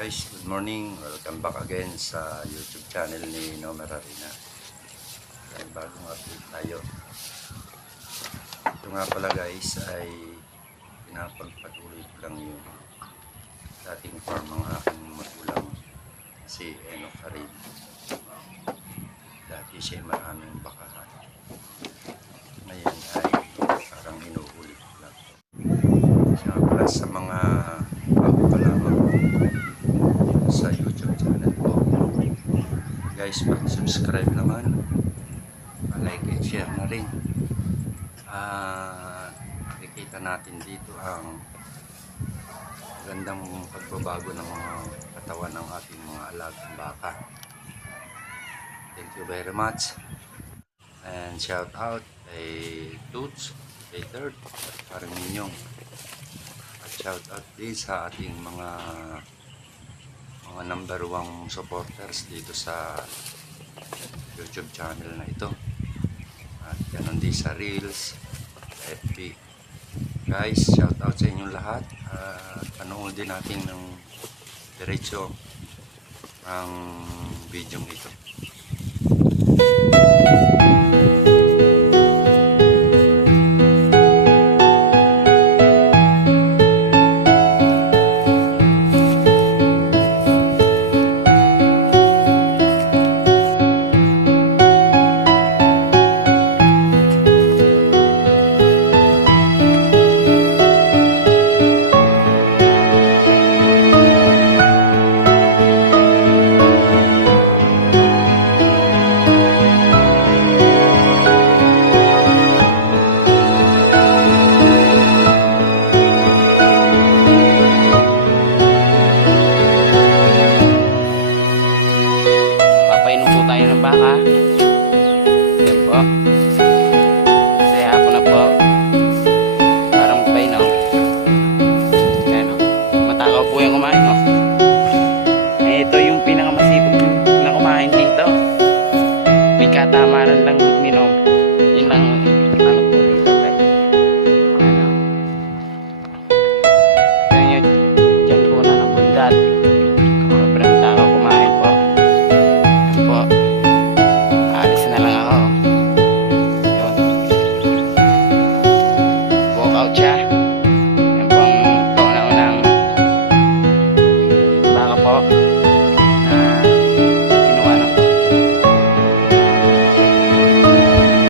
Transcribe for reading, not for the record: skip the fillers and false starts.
Guys, good morning. Welcome back again sa YouTube channel ni Nomer Arena. Bagong update tayo. Ito nga pala guys ay pinapagpatuloy ko lang yung dating farm ng aking magulang si Enoch Harin. Dati siya maraming bakahan. Ngayon ay parang inuulit lang. Siya pala sa mga bago pa lamang sa YouTube channel ko. Guys, mag-subscribe naman. Like and share na rin. Nakikita natin dito ang gandang pagbabago ng mga katawan ng ating mga alagang baka. Thank you very much. And shout out kay Toots, kay Third, at parang Minyong. At shout out din sa ating mga number 1 supporters dito sa YouTube channel na ito. At ganun din sa Reels, sa FB. Guys, shout out sa inyong lahat. Panood din natin ng diretso ang video ito.